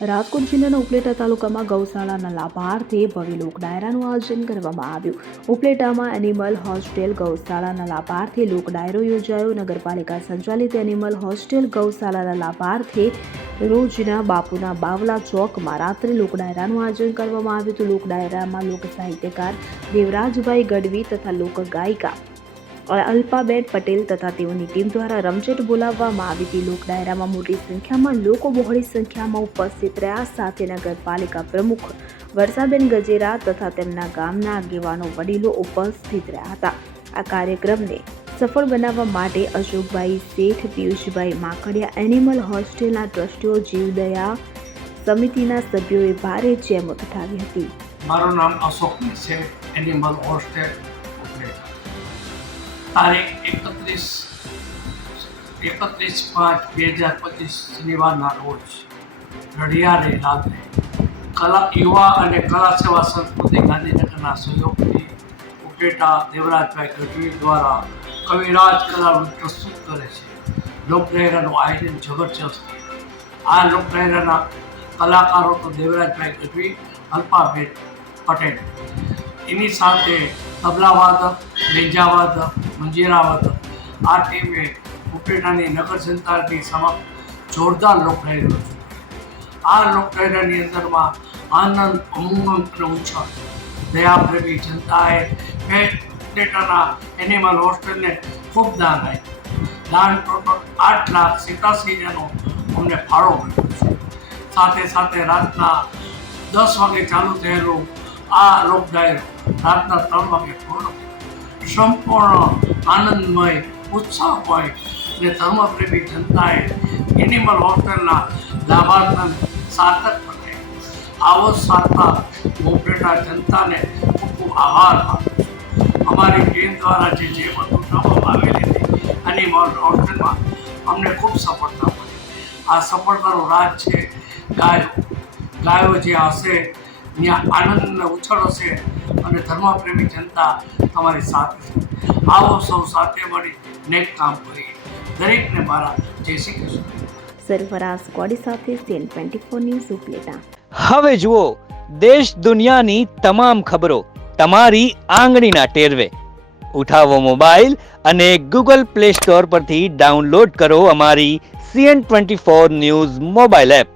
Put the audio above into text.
રાજકોટ જિલ્લાના ઉપલેટા તાલુકામાં ગૌશાળાના લાભાર્થે ભવ્ય લોક ડાયરાનું આયોજન કરવામાં આવ્યું. ઉપલેટામાં એનિમલ હોસ્ટેલ ગૌશાળાના લાભાર્થે લોક ડાયરો યોજાયો. નગરપાલિકા સંચાલિત એનિમલ હોસ્ટેલ ગૌશાળાના લાભાર્થે રોજના બાપુના બાવલા ચોકમાં રાત્રે લોક ડાયરાનું આયોજન કરવામાં આવ્યું હતું. લોક ડાયરામાં લોક સાહિત્યકાર દેવરાજભાઈ ગઢવી તથા લોક ગાયિકા અલ્પાબેન પટેલ તથા તેઓની ટીમ દ્વારા રમઝટ બોલાવવામાં આવી હતી. લોક ડાયરામાં મોટી સંખ્યામાં લોકો બહોળી સંખ્યામાં ઉપસ્થિત રહ્યા. સાથે નગરપાલિકા પ્રમુખ વર્ષાબેન ગજેરા તથા તેમના ગામના આગેવાનો વડીલો ઉપસ્થિત રહ્યા હતા. આ કાર્યક્રમને સફળ બનાવવા માટે અશોકભાઈ શેઠ, પિયુષભાઈ માકડિયા, એનિમલ હોસ્ટેલના ટ્રસ્ટીઓ, જીવદયા સમિતિના સભ્યોએ ભારે જહેમત ઉઠાવી હતી. મારું નામ અશોક છે એનિમલ હોસ્ટેલ તારીખ એકત્રીસ એકત્રીસ પાંચ બે હજાર પચીસ શનિવારના રોજ રઢિયારે રાત્રે કલા યુવા અને કલા સેવા સંસ્કૃતિ ગાંધીનગરના સહયોગથી ઉપલેટા દેવરાજભાઈ ગઢવી દ્વારા કવિરાજ કલાનું પ્રસ્તુત કરે છે. લોકડાયરાનું આયોજન જબરજસ્ત આ લોકડાયરાના કલાકારો તો દેવરાજભાઈ ગઢવી, અલ્પાબેન પટેલ. એની સાથે તબલાવાદક, બેંજાવાદક મંજીરાવાદક આ ટીમે ઉપલેટાની નગર જનતાની સમક્ષ જોરદાર લોકડાયરો આ લોકડાયરાની અંદરમાં આનંદ અમુંગ અને ઉછળ દયાપ્રેમી જનતાએ ઉપલેટાના એનિમલ હોસ્ટેલને ખૂબ દાન આપ્યું. દાન ટોટલ આઠ લાખ સિત્યાસી હજારનો અમને ફાળો મળ્યો છે. સાથે સાથે રાતના દસ વાગે ચાલુ થયેલું આ લોકડાયરો રાતના ત્રણ વાગે પૂર્ણ. સંપૂર્ણ આનંદમય, ઉત્સાહમય અને ધર્મપ્રેમી જનતાએ એનિમલ હોસ્ટેલના લાભાર્થીને સાર્થક બનાવ્યા. આવો સાર્થક મોપેટા જનતાને ખૂબ ખૂબ આભાર માનું છું. અમારી ટીમ દ્વારા જે જે બધું કરવામાં આવેલી હતી એનિમલ હોસ્ટેલમાં અમને ખૂબ સફળતા મળી. આ સફળતાનું રાજ છે ગાયો. ગાયો જે હશે ત્યાં આનંદ ઉછળો છે અને ધર્મપ્રેમી જનતા તમારી સાથે છે. આવો સૌ સાથે મળી નેક કામ કરીએ. દરેકને મારા જય શ્રી કૃષ્ણ. સરફરાઝ કોડી સાથે CN twenty four news Upleta. હવે જુઓ દેશ દુનિયાની તમામ ખબરો તમારી આંગળીના ટેરવે. ઉઠાવો મોબાઈલ અને ગૂગલ પ્લે સ્ટોર પરથી ડાઉનલોડ કરો અમારી CN twenty four news mobile app.